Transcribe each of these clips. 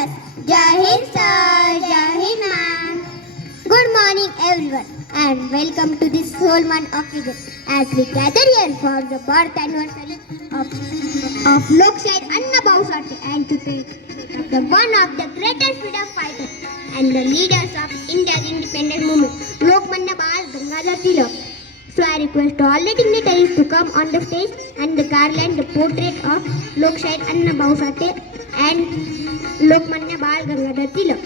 us. Jai Hind sir, Jai Hind ma'am. Good morning everyone and welcome to this whole month of August as we gather here for the birth anniversary of Lokshahid Anna Bhau Sate and to take the one of the greatest freedom fighters and the leaders of India's independent movement, Lokmanya Bal Gangadhar Tilak. So I request all the dignitaries to come on the stage and the garland the portrait of Lokshahid Anna Bhau Sate and Lokmanya Bal Gangadhar Tilak.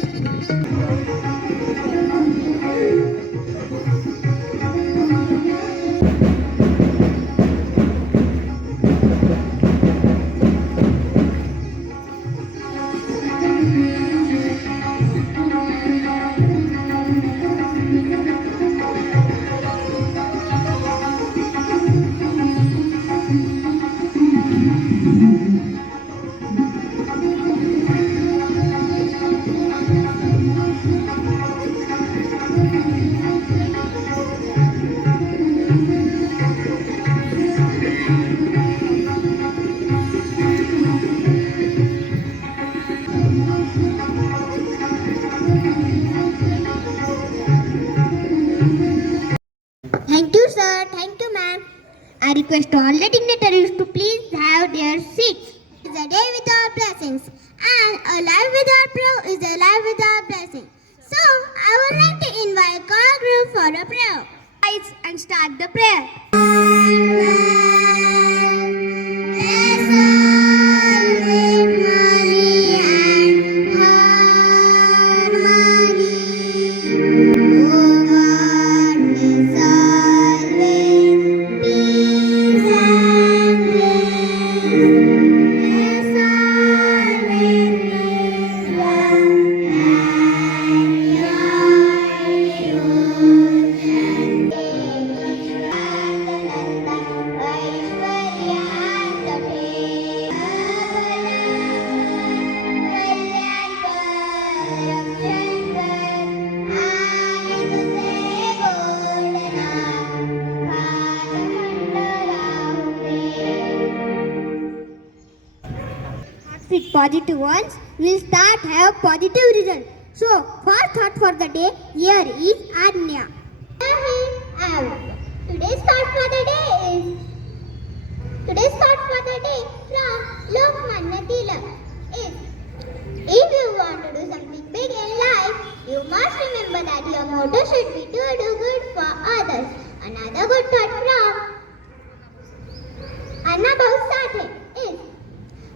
Thank you, sir. Thank you, ma'am. I request all the dignitaries to please have their seats. It's a day without blessings, and a life without prayer is a life without blessing. So, I would like to invite our group for a prayer. Rise and start the prayer. With positive ones, we'll start have positive results. So, first thought for the day, here is Anya. Today's thought for the day from Lokmanya Tilak is, if you want to do something big in life, you must remember that your motto should be to do good for others. Another good thought from Anna Bhau Sate is,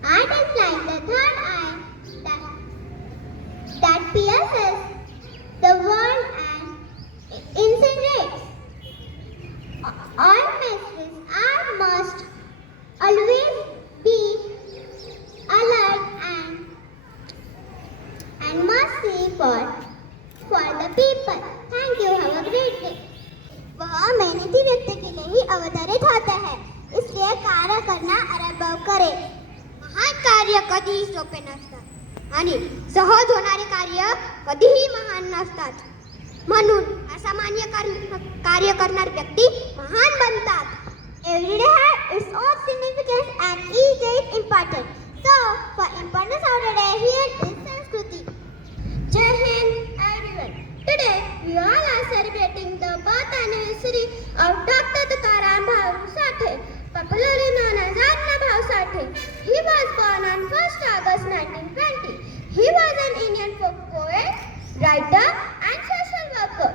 art is like the third eye that pierces the world and incinerates. All messages must always be alert and must see for the people. Thank you. Have a great day. वह मेहनती व्यक्ति के लिए ही अवतरित होता है, इसलिए कार्य करना आरंभ करें. महान कार्य कधीही सोपे नसतात आणि सहज होणारे कार्य कधीही महान नसतात. म्हणून असामान्य कार्य करणारे व्यक्ती महान बनतात. Every day has its own significance and each day is important. So, for importance of the day, here is Sanskriti. Jai Hind everyone. Today, we all are celebrating the birth anniversary of Dr. Tukaram Bhau Sate, popularly known as Anna Bhau Sate. He was born on 1st August 1920. He was an Indian folk poet, writer and social worker.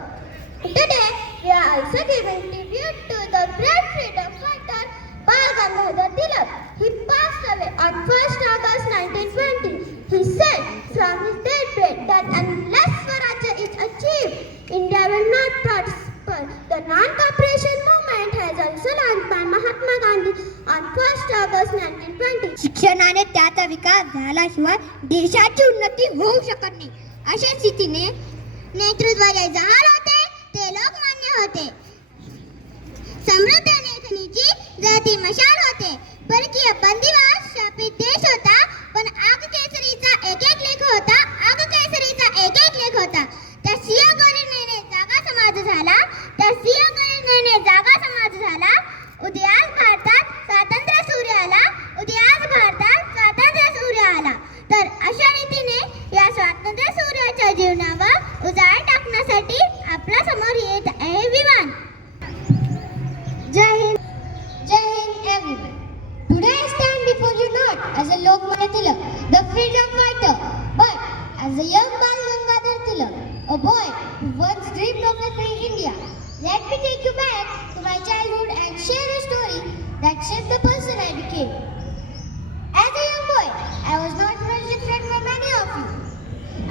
Today, we are also giving tribute to the great freedom fighter Bal Gangadhar Tilak. He passed away on 1st August 1920. He said from his deathbed that unless Swarajya is achieved, India will not prosper. The non-cooperation movement has also launched by Mahatma Gandhi on 1st August 1920. शिक्षणाने त्याचा विकास झाल्याशिवाय देशाची उन्नती होऊ शकत नाही. अशा स्थितीने नेतृत्वाचे जहाल होते ते लोकमान्य होते. समृद्ध लेखणीची जाती मशाल होते. परकीय बंदिवास शापित देश होता, पण आग केसरीचा एक लेख होता. त्या सिंहगणनेने जागा समाज झाला. उदयास भारतात स्वातंत्र्य सूर्य आला. तर अशा रीतीने या As a young Bal Gangadhar Tilak, a boy who once dreamed of a free India, let me take you back to my childhood and share a story that shaped the person I became. As a young boy, I was not much different from many of you.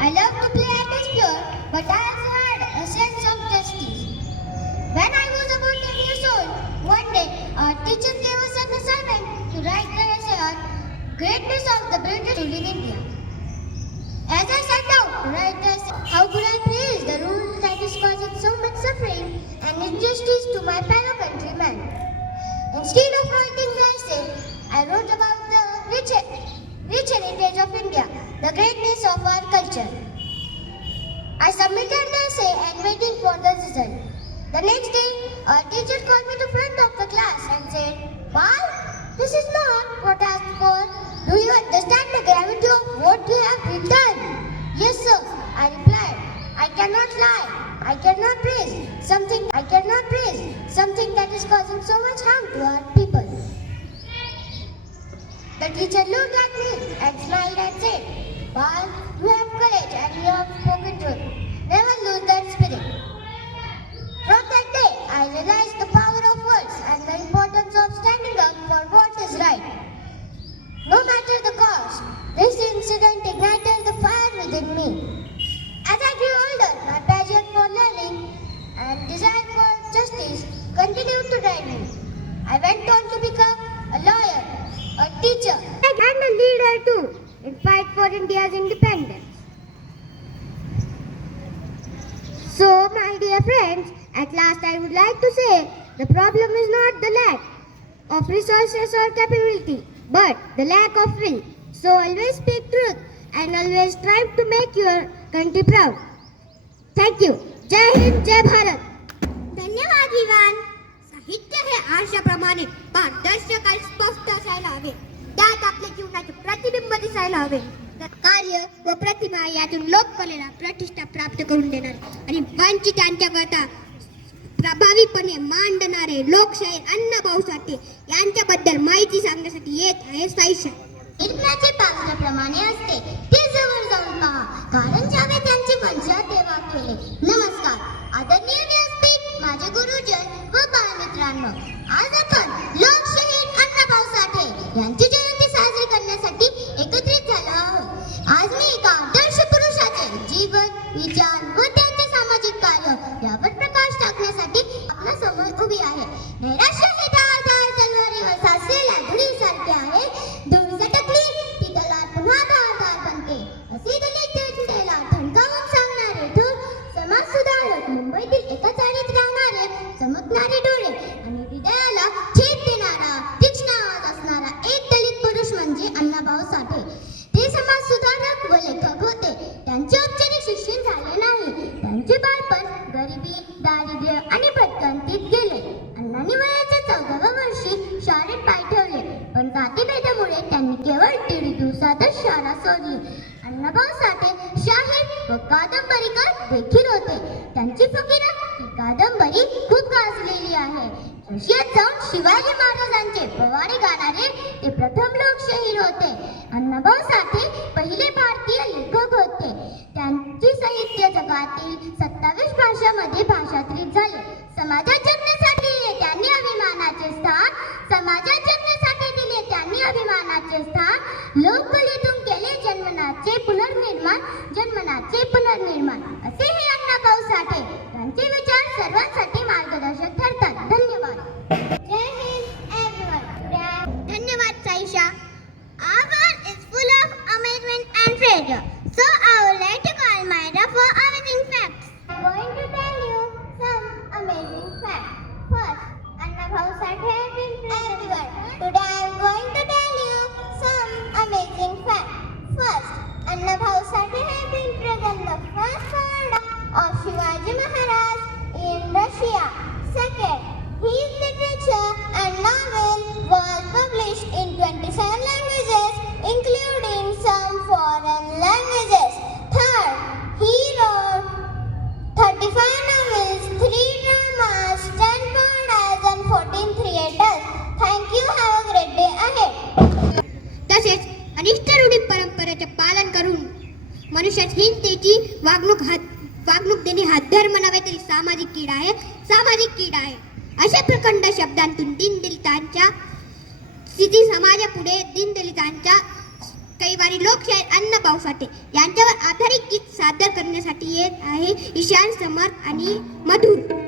I loved to play and explore, but I also had a sense of justice. When I was about 10 years old, one day our teacher gave us an assignment to write an essay on greatness of the British rule in India. As I sat down to write this, how could I praise the rule that is causing so much suffering and injustice to my fellow countrymen? Instead of writing the essay, I wrote about the rich heritage of India, the greatness of our culture. I submitted the essay and waiting for the result. The next day, our teacher called me to front of the class and said, "Bal, this is not what I asked for. Do you understand the gravity of what you have written?" "Yes, sir," I replied. I cannot lie. I cannot praise something that is causing so much harm to our people." The teacher looked at me and smiled and said, "Bal, you have courage and you have spoken truth. Never lose that spirit." From that day, I realized the power of words and the importance of standing up for what is right. No matter the cost, this incident ignited the fire within me. As I grew older, my passion for learning and desire for justice continued to drive me. I went on to become a lawyer, a teacher, and a leader too in fight for India's independence. So, my dear friends, at last I would like to say the problem is not the lack of resources or capability, but the lack of will. So always speak truth and always strive to make your country proud. Thank you. जय हिंद, जय भारत. धन्यवाद विवान. साहित्य हे आरशाप्रमाणे पारदर्शक आणि स्पष्ट असायला हवे. त्यात आपल्या जीवनाचे प्रतिबिंब दिसायला हवे. कार्य व प्रतिभा यातून लोककलेला प्रतिष्ठा प्राप्त करून देणारे आणि वंचितांच्याकरता प्रभावीपणे मांडणारे लोकशाहीर अण्णाभाऊ साठे यांच्याबद्दल माहिती सांगण्यासाठी येत आहे साईशा. इरणाचे पात्राप्रमाणे असते ते जवळ जाऊन पहा, कारण ज्यावे त्यांची वंशा तेव्हा केले. नमस्कार आदरणीय व्यासपीठ, माझे गुरुजन व बालमित्रांनो, आज आपण लोकशाहीर अण्णाभाऊ साठे यांची जयंती साजरी करण्यासाठी एकत्रित झालो आहोत. आज मी एका आदर्श पुरुषाचे जीवन, विचार व त्यांचे सामाजिक कार्य यावर प्रकाश टाकण्यासाठी आपल्या समोर उभी आहे. नैराश्य हे धारदार तलवारीवर साचलेल्या धुळीसारखे आहे. धूळ सटकली ती तलवार पुन्हा धारदार बनते. असे दलित जनतेला ठणकावून सांगणारे ठोर समाज सुधारक, मुंबईतील एका चाळीत राहणारे चमकणारे डोळे आणि हृदयाला छेद देणारा तीक्ष्ण आवाज असणारा एक दलित पुरुष म्हणजे अण्णाभाऊ साठे. ते समाज सुधारक व लेखक होते. त्यांचे औपचारिक शिक्षण झाले नाही. त्यांचे बालपण गरिबी, दारिद्र्य आणि भटकंतीत गेले. अण्णांनी वयाच्या 14व्या वर्षी शाळेत पाय ठेवले, पण जातीभेदामुळे त्यांनी केवळ 1.5 दिवसातच शाळा सोडली. अण्णाभाऊ साठे शाहीर व कादंबरीकार देखील होते. त्यांची फकीरा ही कादंबरी खूप गाजलेली आहे. रशियात जाऊन शिवाजी महाराजांचे पोवाडे गाणारे ते प्रथम लोकशाहीर होते. अण्णाभाऊ साठे पहिले भारतीय लेखक होते. त्यांची साहित्य जगातील 27 भाषांमध्ये भाषांतरित झाले. समाजात जगण्यासाठी दिले त्यांनी अभिमानाचे स्थान. लोककलेतून केले जन्मनाचे पुनर्निर्माण असे हे अण्णाभाऊ साठे. त्यांचे विचार सर्वांसाठी मार्गदर्शक ठरतात. धन्यवाद. जय हिंद everyone. धन्यवाद Saisha. Our world is full of amazement and treasure. So I would like to call Myra for amazing facts. I'm going to tell you some amazing facts. First, Anna Sathé has been everywhere. Today I am going to tell you some amazing facts. First, Anna Sathé has been present the first powada of Shivaji Maharaj in Russia. Second, his literature and novel was published in 27 languages, including some foreign languages. Third, he wrote 35 novels, 3 dramas, 10 poemas and 14 theatres. Thank you. Have a great day ahead. तसेच अनिष्ट रूढी परंपरेचे पालन करून मनुष्य तशाच हिंसेची वागणूक देणे हा धर्म नव्हे तरी सामाजिक कीड आहे. अशा प्रखंड शब्दांतून दीनदलितांच्या स्थिती समाजापुढे दीनदलितांच्या कैवारी लोकशाहीर अण्णाभाऊ साठे यांच्यावर आधारित गीत सादर करण्यासाठी येत आहे ईशान समर्थ आणि मधुर.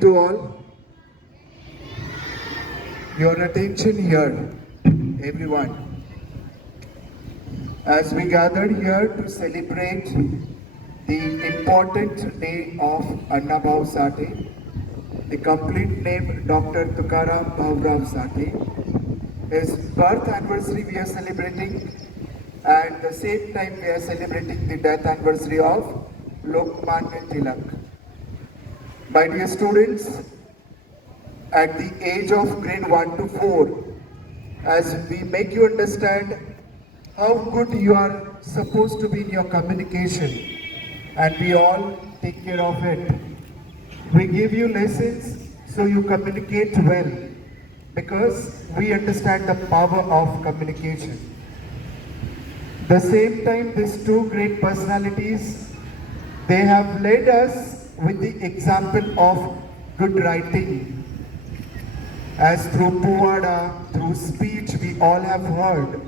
To all, your attention here, everyone, as we gathered here to celebrate the important day of Annabhau Sathe, the complete name Dr. Tukaram Bhaurao Sathe. His birth anniversary we are celebrating, and the same time we are celebrating the death anniversary of Lokmanya Tilak. My dear students, at the age of grade 1 to 4, as we make you understand how good you are supposed to be in your communication, and we all take care of it. We give you lessons so you communicate well, because we understand the power of communication. The same time, these two great personalities, they have led us with the example of good writing. As through Puvada, through speech, we all have heard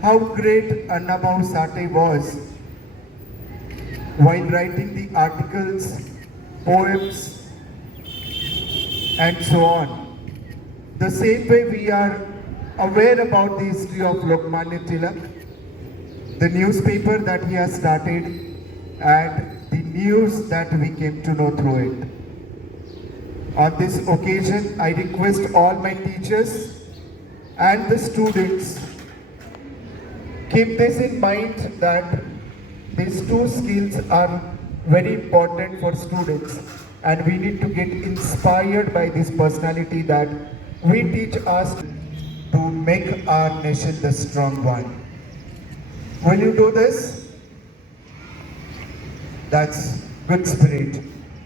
how great Annabhau Sathe was while writing the articles, poems, and so on. The same way we are aware about the history of Lokmanya Tilak, the newspaper that he has started, and the news that we came to know through it. On this occasion, I request all my teachers and the students keep this in mind that these two skills are very important for students, and we need to get inspired by this personality that we teach us to make our nation the strong one. Will you do this? That's good spirit.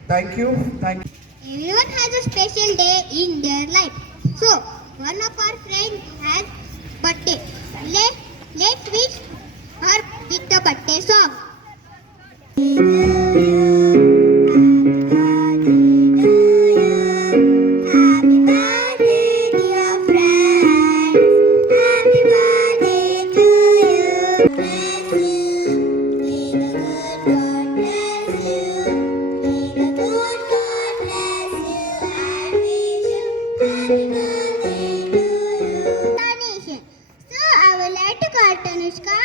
Thank you. Thank you. Everyone has a special day in their life. So, one of our friends has birthday. Let's wish her with the birthday song. Donation. So I would like to call Tanushka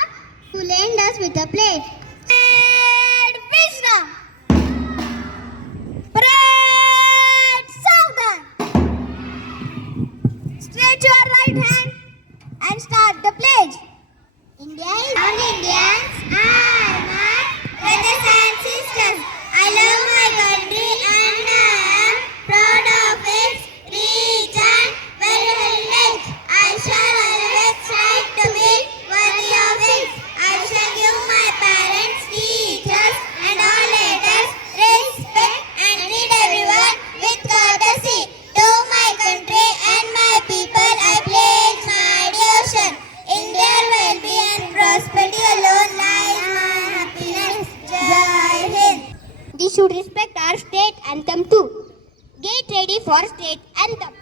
to lend us with a plate. And Vishnu. Parade Southern. Straight your right hand and start the pledge. India is all Indians are my brothers and sisters. I love my country and I am proud of its rich and well heritage. I shall always strive to be worthy of it. I shall give my parents, teachers, and all leaders respect and treat everyone with courtesy. To my country and my people, I pledge my devotion. In their well-being and prosperity alone lies my happiness. Jai Hind. We should respect our state anthem too. Get ready for state anthem.